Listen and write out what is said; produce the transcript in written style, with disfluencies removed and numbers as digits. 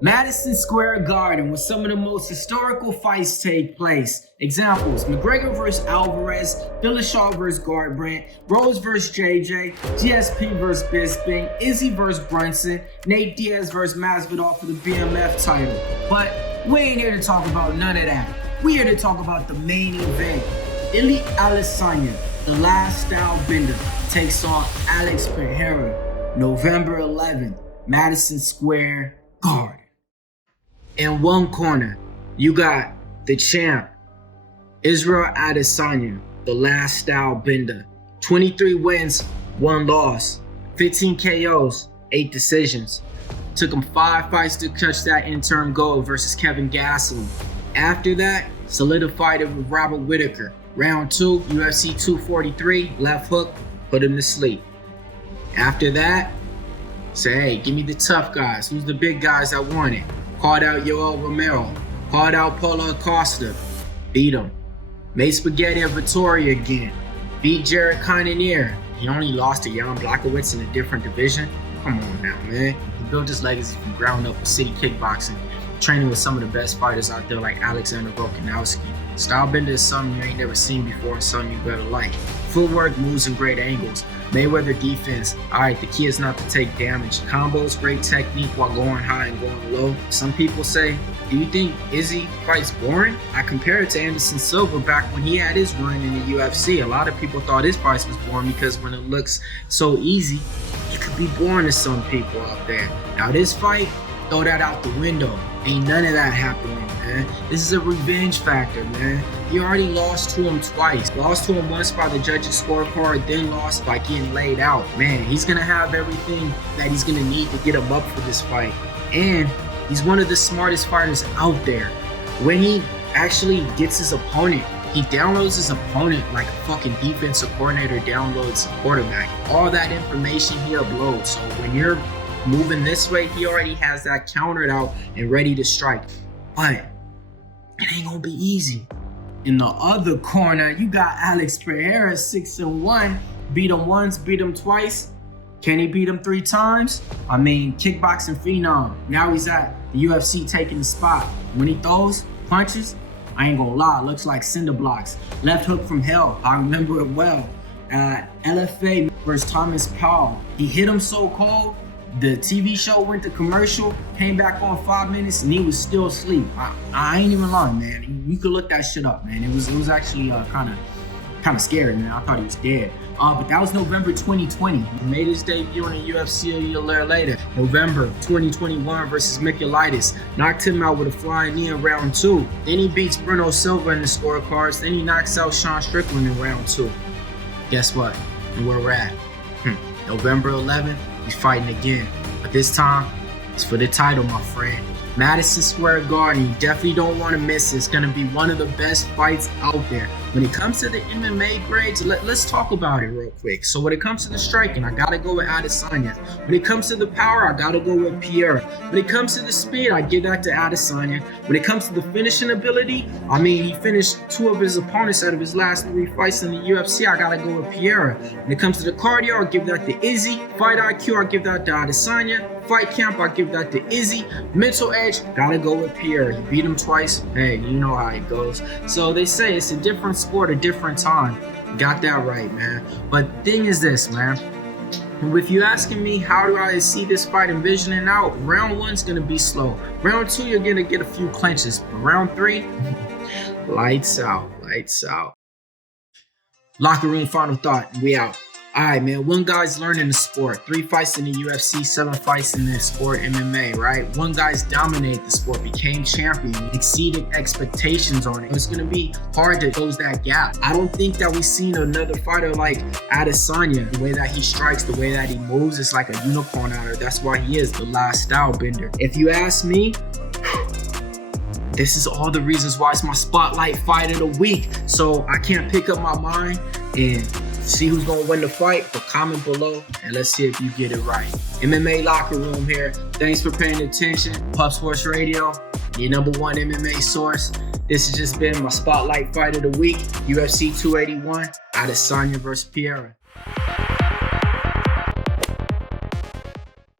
Madison Square Garden, where some of the most historical fights take place. Examples: McGregor vs. Alvarez, Dillashaw vs. Garbrandt, Rose vs. JJ, GSP vs. Bisping, Izzy vs. Brunson, Nate Diaz vs. Masvidal for the BMF title. But we ain't here to talk about none of that. We're here to talk about the main event. Adesanya, the last style bender, takes on Alex Pereira, November 11th, Madison Square Garden. In one corner, you got the champ, Israel Adesanya, the last style bender. 23 wins, 1 loss, 15 KOs, 8 decisions. Took him 5 fights to catch that interim goal versus Kevin Gastelum. After that, solidified it with Robert Whittaker. Round 2, UFC 243, left hook, put him to sleep. After that, say, hey, give me the tough guys. Who's the big guys that want it? Called out Yoel Romero, called out Paulo Acosta, beat him. Made spaghetti at Vittoria again, beat Jared Cannonier. He only lost to Jan Blachowicz in a different division. Come on now, man. He built his legacy from ground up with city kickboxing, training with some of the best fighters out there like Alexander Volkanovski. Stylebender is something you ain't never seen before and something you better like. Footwork, moves, and great angles. Mayweather defense. Alright, the key is not to take damage. Combos, great technique while going high and going low. Some people say, do you think Izzy fights boring? I compare it to Anderson Silva back when he had his run in the UFC. A lot of people thought his fights was boring because when it looks so easy, it could be boring to some people out there. Now this fight, throw that out the window. Ain't none of that happening, man. This is a revenge factor, man. You already lost to him twice. Lost to him once by the judges' scorecard, then lost by getting laid out. Man, he's gonna have everything that he's gonna need to get him up for this fight. And he's one of the smartest fighters out there. When he actually gets his opponent, he downloads his opponent like a fucking defensive coordinator downloads a quarterback. All that information he uploads. So when you're moving this way, he already has that countered out and ready to strike. But it ain't gonna be easy. In the other corner, you got Alex Pereira, 6-1. Beat him once, beat him twice. Can he beat him 3 times? I mean, kickboxing phenom. Now he's at the UFC taking the spot. When he throws punches, I ain't gonna lie, looks like cinder blocks. Left hook from hell, I remember it well. LFA versus Thomas Powell. He hit him so cold, the TV show went to commercial, came back on 5 minutes, and he was still asleep. I ain't even lying, man. You could look that shit up, man. It was actually kind of scary, man. I thought he was dead. But that was November 2020. He made his debut in the UFC a year later, November 2021 versus Michaelitis. Knocked him out with a flying knee in round 2. Then he beats Bruno Silva in the scorecards. Then he knocks out Sean Strickland in round 2. Guess what? And where we're at. November 11th. He's fighting again, but this time it's for the title, my friend. Madison Square Garden, you definitely don't want to miss it. It's going to be one of the best fights out there. When it comes to the MMA grades, let's talk about it real quick. So when it comes to the striking, I got to go with Adesanya. When it comes to the power, I got to go with Pereira. When it comes to the speed, I give that to Adesanya. When it comes to the finishing ability, I mean, he finished 2 of his opponents out of his last 3 fights in the UFC. I got to go with Pereira. When it comes to the cardio, I give that to Izzy. Fight IQ, I give that to Adesanya. Fight camp, I give that to Izzy. Mental edge, gotta go with Pereira. He beat him twice. Hey, you know how it goes. So they say it's a different sport, a different time. Got that right, man. But thing is this, man. If you asking me how do I see this fight envisioning out, round 1's gonna be slow. Round 2, you're gonna get a few clinches. But round 3, lights out, lights out. Locker room final thought, we out. Alright, man, one guy's learning the sport. 3 fights in the UFC, 7 fights in the sport MMA, right? One guy's dominated the sport, became champion, exceeded expectations on it. It's going to be hard to close that gap. I don't think that we've seen another fighter like Adesanya. The way that he strikes, the way that he moves, it's like a unicorn out there. That's why he is the last style bender. If you ask me, this is all the reasons why it's my spotlight fight of the week. So I can't pick up my mind and see who's gonna win the fight, but comment below and let's see if you get it right. MMA Locker Room here. Thanks for paying attention. Puff Sports Radio, your #1 MMA source. This has just been my spotlight fight of the week. UFC 281, Adesanya versus Pereira.